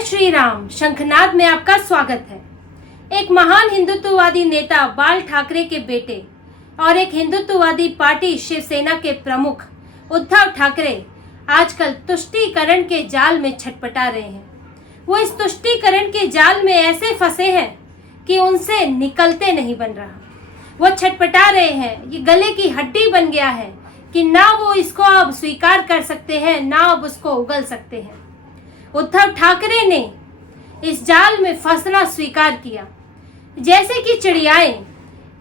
जय श्री राम। शंखनाद में आपका स्वागत है। एक महान हिंदुत्ववादी नेता बाल ठाकरे के बेटे और एक हिंदुत्ववादी पार्टी शिवसेना के प्रमुख उद्धव ठाकरे आजकल तुष्टीकरण के जाल में छटपटा रहे हैं। वो इस तुष्टीकरण के जाल में ऐसे फंसे हैं कि उनसे निकलते नहीं बन रहा। वो छटपटा रहे हैं, ये गले की हड्डी बन गया है कि ना वो इसको अब स्वीकार कर सकते हैं, ना अब उसको उगल सकते हैं। उद्धव ठाकरे ने इस जाल में फंसना स्वीकार किया। जैसे कि चिड़ियाएं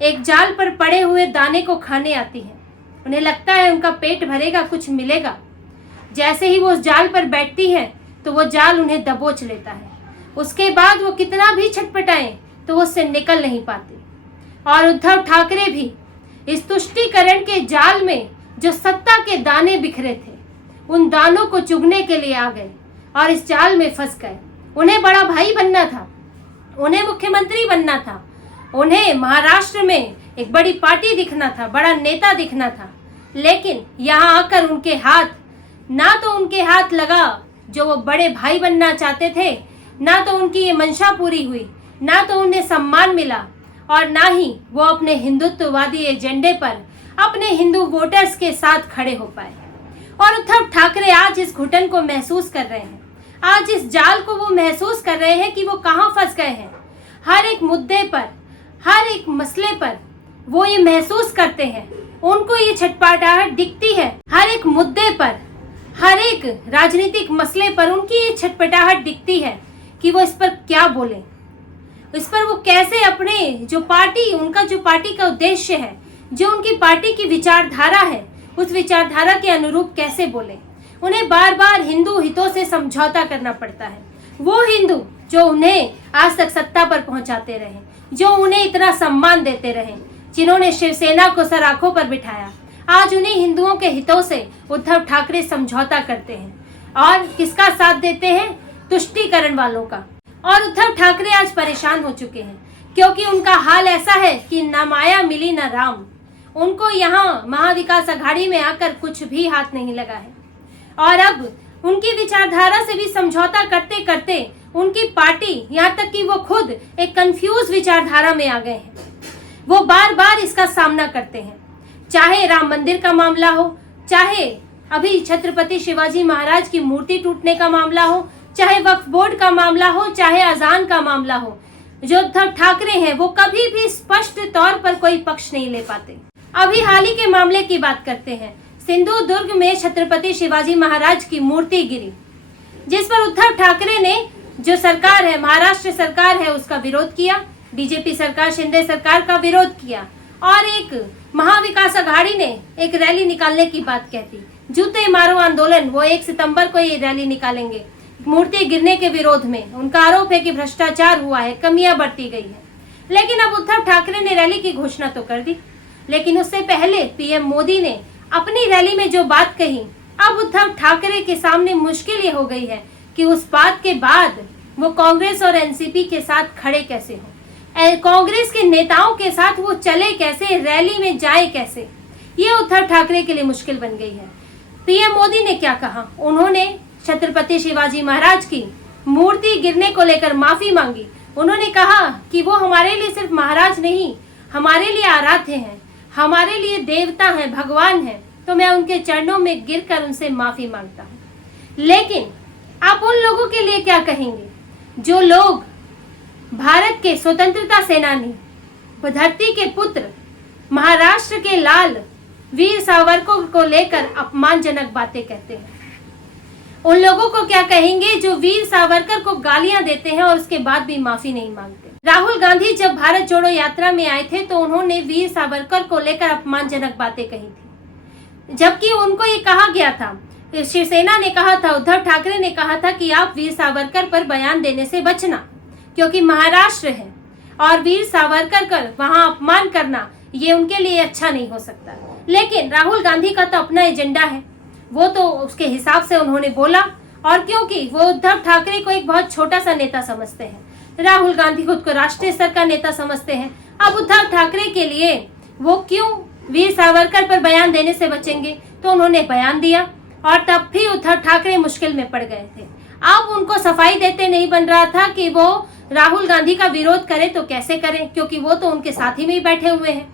एक जाल पर पड़े हुए दाने को खाने आती हैं, उन्हें लगता है उनका पेट भरेगा, कुछ मिलेगा। जैसे ही वो उस जाल पर बैठती हैं तो वो जाल उन्हें दबोच लेता है। उसके बाद वो कितना भी छटपटाएं तो वो उससे निकल नहीं पाते। और उद्धव ठाकरे भी इस तुष्टीकरण के जाल में जो सत्ता के दाने बिखरे थे, उन दानों को चुगने के लिए आ गए और इस जाल में फंस गए। उन्हें बड़ा भाई बनना था, उन्हें मुख्यमंत्री बनना था, उन्हें महाराष्ट्र में एक बड़ी पार्टी दिखना था, बड़ा नेता दिखना था। लेकिन यहाँ आकर उनके हाथ, ना तो उनके हाथ लगा जो वो बड़े भाई बनना चाहते थे, ना तो उनकी ये मंशा पूरी हुई, ना तो उन्हें सम्मान मिला, और ना ही वो अपने हिंदुत्ववादी एजेंडे पर अपने हिंदू वोटर्स के साथ खड़े हो पाए। और उद्धव ठाकरे आज इस घुटन को महसूस कर रहे हैं, आज इस जाल को वो महसूस कर रहे हैं कि वो कहाँ फंस गए हैं। हर एक मुद्दे पर, हर एक मसले पर वो ये महसूस करते हैं, उनको ये छटपटाहट दिखती है। हर एक मुद्दे पर, हर एक राजनीतिक मसले पर उनकी ये छटपटाहट दिखती है कि वो इस पर क्या बोले, इस पर वो कैसे अपने जो पार्टी, उनका जो पार्टी का उद्देश्य है, जो उनकी पार्टी की विचारधारा है, उस विचारधारा के अनुरूप कैसे बोले। उन्हें बार बार हिंदू हितों से समझौता करना पड़ता है। वो हिंदू जो उन्हें आज तक सत्ता पर पहुंचाते रहे, जो उन्हें इतना सम्मान देते रहे, जिन्होंने शिवसेना को सराखों पर बिठाया, आज उन्हीं हिंदुओं के हितों से उद्धव ठाकरे समझौता करते हैं और किसका साथ देते हैं? तुष्टीकरण वालों का। और उद्धव ठाकरे आज परेशान हो चुके हैं क्योंकि उनका हाल ऐसा है कि न माया मिली न राम। उनको यहाँ महाविकास अघाड़ी में आकर कुछ भी हाथ नहीं लगा है और अब उनकी विचारधारा से भी समझौता करते करते उनकी पार्टी, यहाँ तक कि वो खुद एक कंफ्यूज विचारधारा में आ गए हैं। वो बार बार इसका सामना करते हैं, चाहे राम मंदिर का मामला हो, चाहे अभी छत्रपति शिवाजी महाराज की मूर्ति टूटने का मामला हो, चाहे वक्फ बोर्ड का मामला हो, चाहे अजान का मामला हो। जो उद्धव ठाकरे हैं वो कभी भी स्पष्ट तौर पर कोई पक्ष नहीं ले पाते। अभी हाल ही के मामले की बात करते हैं। सिंधु दुर्ग में छत्रपति शिवाजी महाराज की मूर्ति गिरी, जिस पर उद्धव ठाकरे ने, जो सरकार है, महाराष्ट्र सरकार है, उसका विरोध किया। बीजेपी सरकार, शिंदे सरकार का विरोध किया और एक महाविकास अघाड़ी ने एक रैली निकालने की बात कहती। जूते मारो आंदोलन, वो 1 सितंबर को ये रैली निकालेंगे मूर्ति गिरने के विरोध में। उनका आरोप है कि भ्रष्टाचार हुआ है, कमियां बरती गई है। लेकिन अब उद्धव ठाकरे ने रैली की घोषणा तो कर दी, लेकिन उससे पहले पीएम मोदी ने अपनी रैली में जो बात कही, अब उद्धव ठाकरे के सामने मुश्किल ये हो गई है कि उस बात के बाद वो कांग्रेस और एनसीपी के साथ खड़े कैसे हो, कांग्रेस के नेताओं के साथ वो चले कैसे, रैली में जाए कैसे। ये उद्धव ठाकरे के लिए मुश्किल बन गई है। पीएम मोदी ने क्या कहा? उन्होंने छत्रपति शिवाजी महाराज की मूर्ति गिरने को लेकर माफी मांगी। उन्होंने कहा कि वो हमारे लिए सिर्फ महाराज नहीं, हमारे लिए आराध्य हैं, हमारे लिए देवता हैं, भगवान हैं, तो मैं उनके चरणों में गिरकर उनसे माफी मांगता हूँ। लेकिन आप उन लोगों के लिए क्या कहेंगे जो लोग भारत के स्वतंत्रता सेनानी, धरती के पुत्र, महाराष्ट्र के लाल वीर सावरकर को लेकर अपमानजनक बातें कहते हैं? उन लोगों को क्या कहेंगे जो वीर सावरकर को गालियां देते हैं और उसके बाद भी माफी नहीं मांगते? राहुल गांधी जब भारत जोड़ो यात्रा में आए थे तो उन्होंने वीर सावरकर को लेकर अपमानजनक बातें कही थी, जबकि उनको ये कहा गया था, शिवसेना ने कहा था, उद्धव ठाकरे ने कहा था कि आप वीर सावरकर पर बयान देने से बचना, क्योंकि महाराष्ट्र है और वीर सावरकर कर वहां अपमान करना ये उनके लिए अच्छा नहीं हो सकता। लेकिन राहुल गांधी का तो अपना एजेंडा है, वो तो उसके हिसाब से उन्होंने बोला। और क्योंकि वो उद्धव ठाकरे को एक बहुत छोटा सा नेता समझते हैं, राहुल गांधी खुद को राष्ट्रीय स्तर का नेता समझते हैं, अब उद्धव ठाकरे के लिए वो क्यों वीर सावरकर पर बयान देने से बचेंगे? तो उन्होंने बयान दिया और तब भी उद्धव ठाकरे मुश्किल में पड़ गए थे। अब उनको सफाई देते नहीं बन रहा था कि वो राहुल गांधी का विरोध करें तो कैसे करें, क्योंकि वो तो उनके साथ ही में ही बैठे हुए हैं।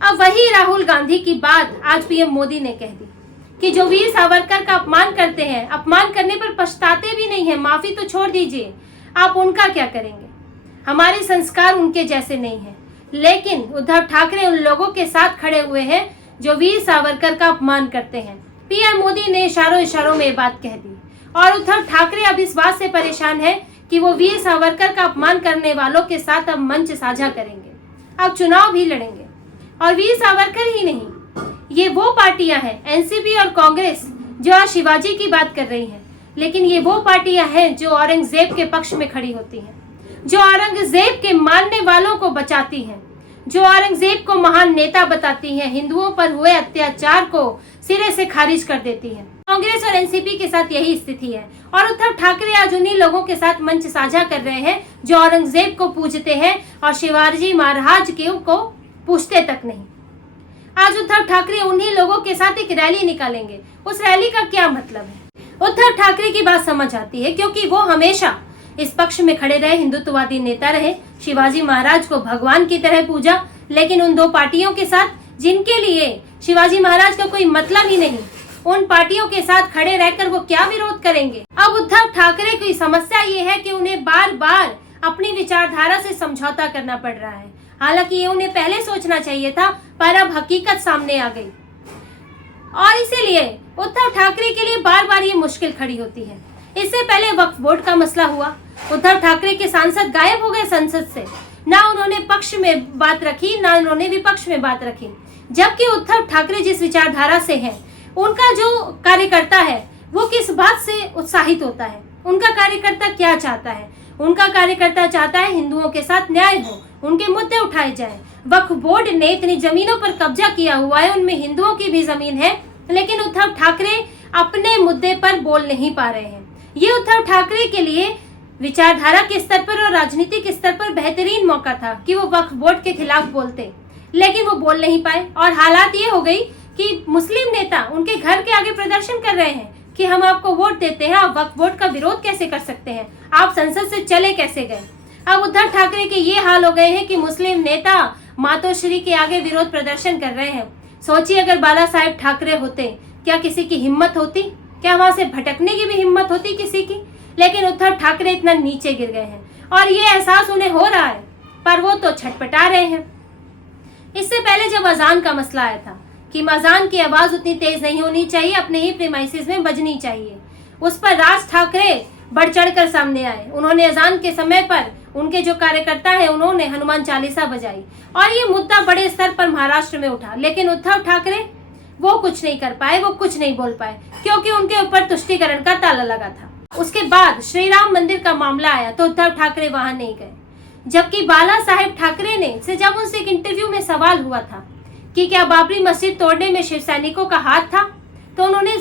अब वही राहुल गांधी की बात आज पीएम मोदी ने कह दी कि जो वीर सावरकर का अपमान करते हैं, अपमान करने पर पछताते भी नहीं है, माफी तो छोड़ दीजिए, आप उनका क्या करेंगे? हमारे संस्कार उनके जैसे नहीं है। लेकिन उद्धव ठाकरे उन लोगों के साथ खड़े हुए हैं जो वीर सावरकर का अपमान करते हैं। पीएम मोदी ने इशारों इशारों में ये बात कह दी और उद्धव ठाकरे अब इस बात से परेशान है कि वो वीर सावरकर का अपमान करने वालों के साथ अब मंच साझा करेंगे, अब चुनाव भी लड़ेंगे। और वीर सावरकर ही नहीं, ये वो पार्टियां हैं एनसीपी और कांग्रेस जो आज शिवाजी की बात कर रही हैं, लेकिन ये वो पार्टियां हैं जो औरंगजेब के पक्ष में खड़ी होती हैं, जो औरंगजेब के मानने वालों को बचाती हैं, जो औरंगजेब को महान नेता बताती हैं, हिंदुओं पर हुए अत्याचार को सिरे से खारिज कर देती हैं। कांग्रेस और एनसीपी के साथ यही स्थिति है और उद्धव ठाकरे आज उन्हीं लोगों के साथ मंच साझा कर रहे हैं जो औरंगजेब को पूजते हैं और शिवाजी महाराज को पूछते तक नहीं। आज उद्धव ठाकरे उन्हीं लोगों के साथ एक रैली निकालेंगे। उस रैली का क्या मतलब है? उद्धव ठाकरे की बात समझ आती है क्योंकि वो हमेशा इस पक्ष में खड़े रहे, हिंदुत्ववादी नेता रहे, शिवाजी महाराज को भगवान की तरह पूजा। लेकिन उन दो पार्टियों के साथ जिनके लिए शिवाजी महाराज का कोई मतलब ही नहीं, उन पार्टियों के साथ खड़े रहकर वो क्या विरोध करेंगे? अब उद्धव ठाकरे की समस्या ये है कि उन्हें बार बार अपनी विचारधारा से समझौता करना पड़ रहा है। हालांकि ये उन्हें पहले सोचना चाहिए था, पर अब हकीकत सामने आ गई और इसीलिए उद्धव ठाकरे के लिए बार बार ये मुश्किल खड़ी होती है। इससे पहले वक्फ बोर्ड का मसला हुआ, उद्धव ठाकरे के सांसद गायब हो गए संसद से, ना उन्होंने पक्ष में बात रखी ना उन्होंने विपक्ष में बात रखी। जबकि उद्धव ठाकरे जिस विचारधारा से है, उनका जो कार्यकर्ता है वो किस बात से उत्साहित होता है, उनका कार्यकर्ता क्या चाहता है? उनका कार्यकर्ता चाहता है हिंदुओं के साथ न्याय हो, उनके मुद्दे उठाए जाएं। वक्फ बोर्ड ने इतनी जमीनों पर कब्जा किया हुआ है, उनमें हिंदुओं की भी जमीन है, लेकिन उद्धव ठाकरे अपने मुद्दे पर बोल नहीं पा रहे हैं। ये उद्धव ठाकरे के लिए विचारधारा के स्तर पर और राजनीतिक स्तर पर बेहतरीन मौका था कि वो वक्फ बोर्ड के खिलाफ बोलते, लेकिन वो बोल नहीं पाए। और हालात ये हो गई कि मुस्लिम नेता उनके घर के आगे प्रदर्शन कर रहे हैं कि हम आपको वोट देते हैं, आप वक्फ बोर्ड का विरोध कैसे कर सकते हैं, आप संसद से चले कैसे गए? अब उद्धव ठाकरे के ये हाल हो गए हैं कि मुस्लिम नेता मातोश्री के आगे विरोध प्रदर्शन कर रहे हैं। सोचिए अगर बाला साहेब ठाकरे होते, क्या किसी की हिम्मत होती? क्या वहां से भटकने की भी हिम्मत होती किसी की? लेकिन उद्धव ठाकरे इतना नीचे गिर गए हैं और ये एहसास उन्हें हो रहा है, पर वो तो छटपटा रहे हैं। इससे पहले जब अजान का मसला आया था कि अजान की आवाज उतनी तेज नहीं होनी चाहिए, अपने ही प्रीमाइसेस में बजनी चाहिए, उस पर राज ठाकरे बढ़ चढ़कर सामने आए। उन्होंने अजान के समय पर उनके जो कार्यकर्ता है उन्होंने हनुमान चालीसा बजाई और ये मुद्दा बड़े स्तर पर महाराष्ट्र में उठा। लेकिन उद्धव ठाकरे वो कुछ नहीं कर पाए, वो कुछ नहीं बोल पाए, क्योंकि उनके ऊपर तुष्टीकरण का ताला लगा था। उसके बाद श्री राम मंदिर का मामला आया तो उद्धव ठाकरे वहां नहीं गए, जबकि बाला साहेब ठाकरे ने से जब उनसे एक इंटरव्यू में सवाल हुआ था कि क्या बाबरी मस्जिद तोड़ने में शिव सैनिकों का हाथ था, तो उन्होंने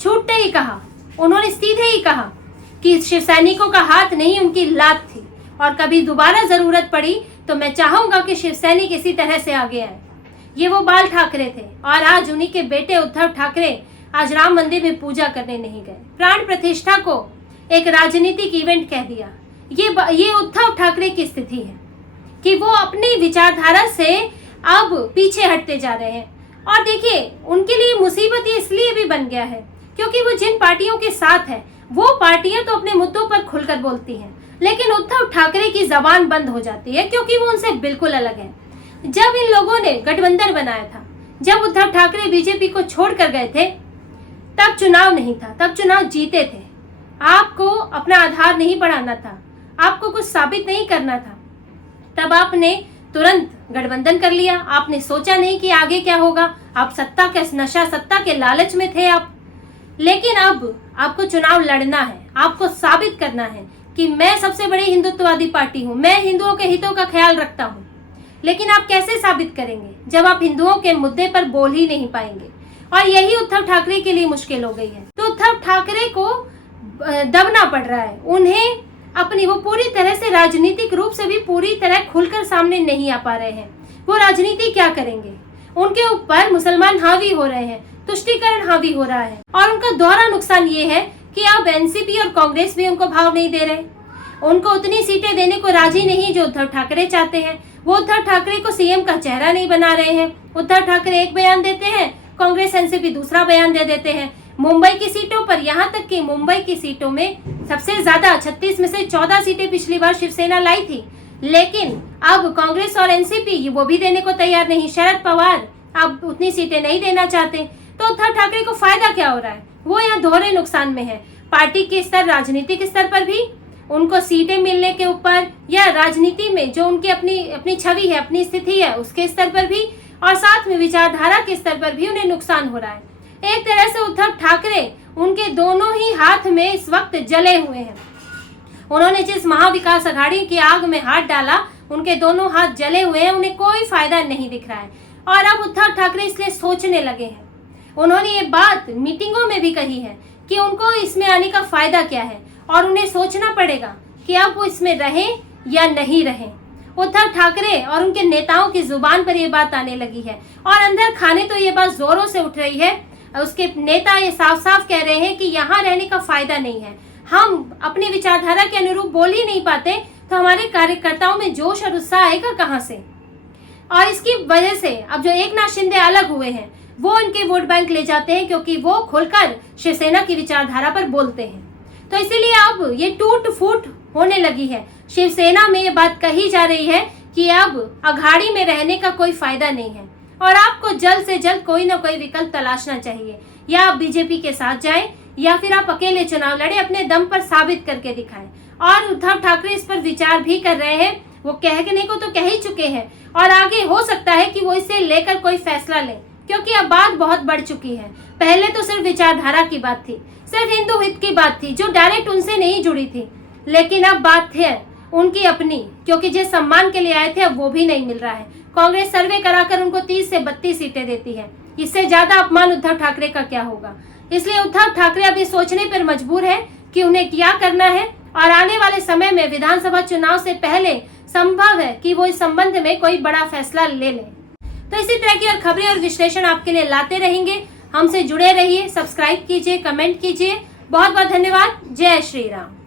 छूटते ही कहा, उन्होंने सीधे ही कहा कि शिव सैनिकों का हाथ नहीं, उनकी लात थी और कभी दोबारा जरूरत पड़ी तो मैं चाहूंगा कि शिव सैनिक इसी तरह से आगे आए। ये वो बाल ठाकरे थे और आज उन्हीं के बेटे उद्धव ठाकरे आज राम मंदिर में पूजा करने नहीं गए, प्राण प्रतिष्ठा को एक राजनीतिक इवेंट कह दिया। ये उद्धव ठाकरे की स्थिति है कि वो अपनी विचारधारा से अब पीछे हटते जा रहे हैं। और देखिए उनके लिए मुसीबत ये इसलिए भी बन गया है क्योंकि वो जिन पार्टियों के साथ है वो पार्टियां तो अपने मुद्दों पर खुलकर बोलती हैं, लेकिन उद्धव ठाकरे की जबान बंद हो जाती है क्योंकि वो उनसे बिल्कुल अलग है। जब इन लोगों ने गठबंधन बनाया था, जब उद्धव ठाकरे बीजेपी को छोड़कर गए थे, तब चुनाव नहीं था, तब चुनाव जीते थे। आपको अपना आधार नहीं बढ़ाना था, आपको कुछ साबित नहीं करना था, तब आपने तुरंत गठबंधन कर लिया। आपने सोचा नहीं कि आगे क्या होगा, आप सत्ता के नशा, सत्ता के लालच में थे आप। लेकिन अब आपको चुनाव लड़ना है, आपको साबित करना है कि मैं सबसे बड़ी हिंदुत्ववादी पार्टी हूँ, मैं हिंदुओं के हितों का ख्याल रखता हूँ। लेकिन आप कैसे साबित करेंगे जब आप हिंदुओं के मुद्दे पर बोल ही नहीं पाएंगे? और यही उद्धव ठाकरे के लिए मुश्किल हो गई है। तो उद्धव ठाकरे को दबना पड़ रहा है, उन्हें अपनी वो पूरी तरह से राजनीतिक रूप से भी पूरी तरह खुलकर सामने नहीं आ पा रहे हैं। वो राजनीति क्या करेंगे? उनके ऊपर मुसलमान हावी हो रहे हैं, तुष्टीकरण हावी हो रहा है और उनका दोहरा नुकसान ये है कि अब एनसीपी और कांग्रेस भी उनको भाव नहीं दे रहे, उनको उतनी सीटें देने को राजी नहीं जो उद्धव ठाकरे चाहते हैं। वो उद्धव ठाकरे को सीएम का चेहरा नहीं बना रहे हैं। उद्धव ठाकरे एक बयान देते हैं, कांग्रेस एनसीपी दूसरा बयान दे देते हैं। मुंबई की सीटों पर, यहाँ तक कि मुंबई की सीटों में सबसे ज्यादा 36 में से 14 सीटें पिछली बार शिवसेना लाई थी, लेकिन अब कांग्रेस और एनसीपी वो भी देने को तैयार नहीं। शरद पवार अब उतनी सीटें नहीं देना चाहते, तो उद्धव ठाकरे को फायदा क्या हो रहा है? वो यहाँ दोहरे नुकसान में है। पार्टी के स्तर, राजनीतिक स्तर पर भी उनको सीटें मिलने के ऊपर, या राजनीति में जो उनकी अपनी छवि है, अपनी स्थिति है, उसके स्तर पर भी, और साथ में विचारधारा के स्तर पर भी उन्हें नुकसान हो रहा है। एक तरह से उद्धव ठाकरे, उनके दोनों ही हाथ में इस वक्त जले हुए हैं। उन्होंने जिस महाविकास अघाड़ी की आग में हाथ डाला, उनके दोनों हाथ जले हुए हैं, उन्हें कोई फायदा नहीं दिख रहा है। और अब उद्धव ठाकरे इसलिए सोचने लगे हैं। उन्होंने ये बात मीटिंगों में भी कही है कि उनको इसमें आने का फायदा क्या है, और उन्हें सोचना पड़ेगा कि अब वो इसमें रहें या नहीं रहें। उद्धव ठाकरे और उनके नेताओं की जुबान पर ये बात आने लगी है, और अंदर खाने तो ये बात जोरों से उठ रही है। उसके नेता ये साफ साफ कह रहे हैं कि यहाँ रहने का फायदा नहीं है, हम अपनी विचारधारा के अनुरूप बोल ही नहीं पाते, तो हमारे कार्यकर्ताओं में जोश और उत्साह आएगा कहाँ से? और इसकी वजह से अब जो एकनाथ शिंदे अलग हुए हैं, वो इनके वोट बैंक ले जाते हैं, क्योंकि वो खुलकर शिवसेना की विचारधारा पर बोलते हैं। तो इसीलिए अब ये टूट फूट होने लगी है। शिवसेना में ये बात कही जा रही है कि अब अघाड़ी में रहने का कोई फायदा नहीं है, और आपको जल्द से जल्द कोई ना कोई विकल्प तलाशना चाहिए। या आप बीजेपी के साथ जाएं, या फिर आप अकेले चुनाव लड़े, अपने दम पर साबित करके दिखाएं। और उद्धव ठाकरे इस पर विचार भी कर रहे हैं। वो कहने को तो कह ही चुके हैं, और आगे हो सकता है कि वो इसे लेकर कोई फैसला लें, क्योंकि अब बात बहुत बढ़ चुकी है। पहले तो सिर्फ विचारधारा की बात थी, सिर्फ हिंदू हित की बात थी, जो डायरेक्ट उनसे नहीं जुड़ी थी। लेकिन अब बात है उनकी अपनी, क्योंकि जिस सम्मान के लिए आए थे अब वो भी नहीं मिल रहा है। कांग्रेस सर्वे कराकर उनको 30 से 32 सीटें देती है। इससे ज्यादा अपमान उद्धव ठाकरे का क्या होगा? इसलिए उद्धव ठाकरे अभी सोचने पर मजबूर है कि उन्हें क्या करना है, और आने वाले समय में विधानसभा चुनाव से पहले संभव है कि वो इस संबंध में कोई बड़ा फैसला ले लें। तो इसी तरह की और खबरें और विश्लेषण आपके लिए लाते रहेंगे। हमसे जुड़े रहिए, सब्सक्राइब कीजिए, कमेंट कीजिए। बहुत बहुत धन्यवाद। जय श्री राम।